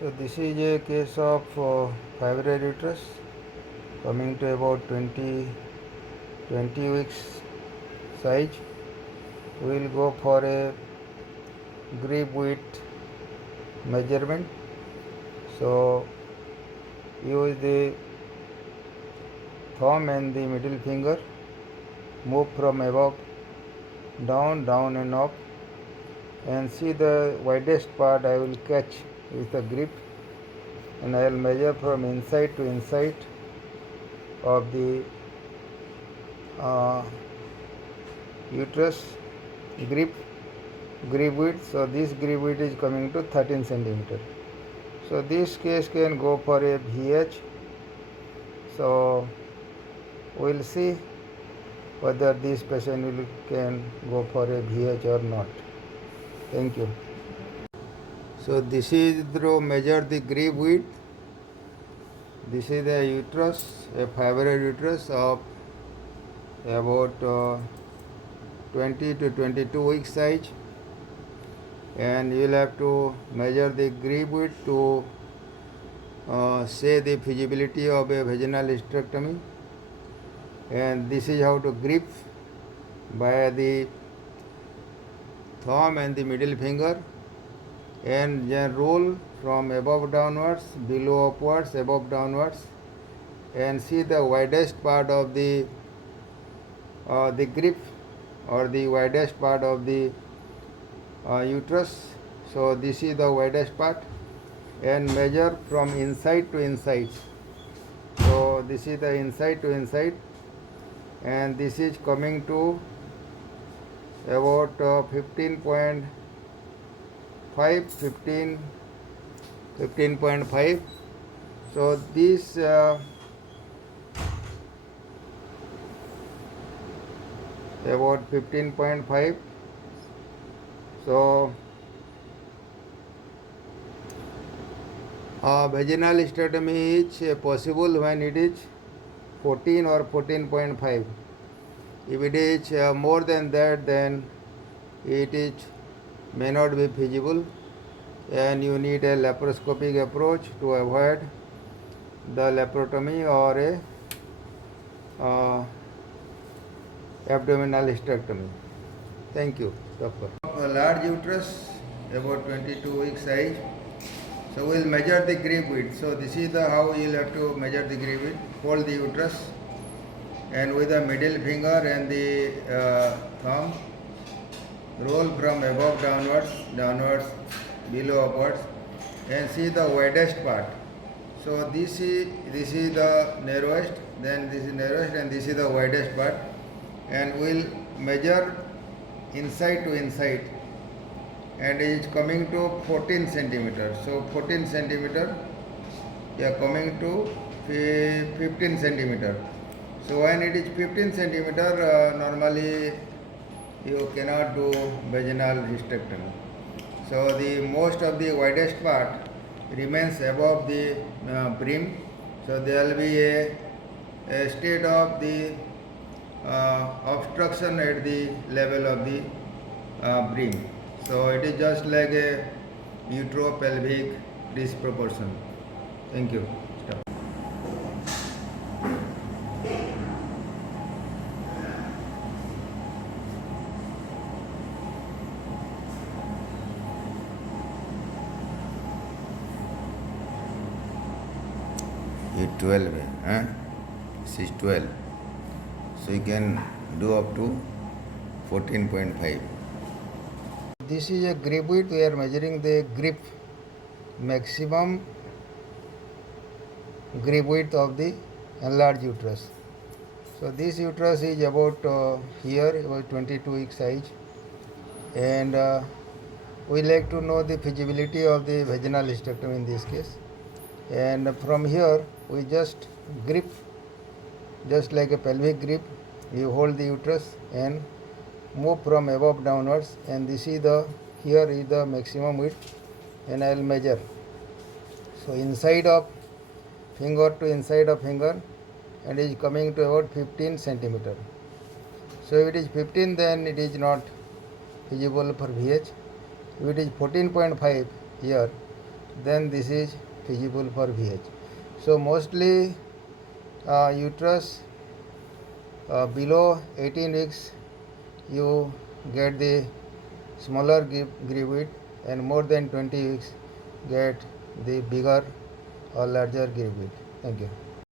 So this is a case of fibroid uterus coming to about 20 weeks size. We will go for a grip width measurement. So use the thumb and the middle finger, move from above down, down and up, and see the widest part I will catch with the grip, and I will measure from inside to inside of the uterus grip width. So this grip width is coming to 13 centimeter. So this case can go for a VH. So we will see whether this patient can go for a VH or not. Thank you. So this is to measure the grip width. This is the uterus, a fibroid uterus of about 20 to 22 weeks size, and you will have to measure the grip width to say the feasibility of a vaginal hysterectomy. And this is how to grip by the thumb and the middle finger, and then roll from above downwards, below upwards, above downwards, and see the widest part of the grip or the widest part of the uterus. So this is the widest part, and measure from inside to inside. So this is the inside to inside, and this is coming to about 15.5, 15.5. So this about 15.5. So vaginal hysterectomy is possible when it is 14 or 14.5. If it is more than that, then it may not be feasible, and you need a laparoscopic approach to avoid the laparotomy or a abdominal hysterectomy. Thank you, doctor. A large uterus, about 22 weeks size. So we will measure the grip width. So this is the how you will have to measure the grip width. Hold the uterus, and with the middle finger and the thumb, roll from above downwards, below upwards, and see the widest part. So this is the narrowest, then this is narrowest, and this is the widest part, and we will measure inside to inside, and it is coming to 14 centimeter. So 14 centimeter, yeah, coming to 15 centimeter. So when it is 15 centimeter, normally you cannot do vaginal hysterectomy. So the most of the widest part remains above the brim. So there will be a state of the obstruction at the level of the brim. So it is just like a uteropelvic disproportion. Thank you. Stop. ये 12 है, this is 12. So you can do up to 14.5. This is a grip width. We are measuring the grip, maximum grip width of the enlarged uterus. So this uterus is about here, about 22 week size, and we like to know the feasibility of the vaginal hysterectomy in this case. And from here we just grip, just like a pelvic grip. You hold the uterus and move from above downwards, and this is the, here is the maximum width, and I will measure. So inside of finger to inside of finger, and it is coming to about 15 centimeter. So if it is 15, then it is not feasible for VH. If it is 14.5 here, then this is feasible for VH. So mostly uterus below 18 weeks you get the smaller gravit, and more than 20 weeks get the bigger or larger gravit. Thank you.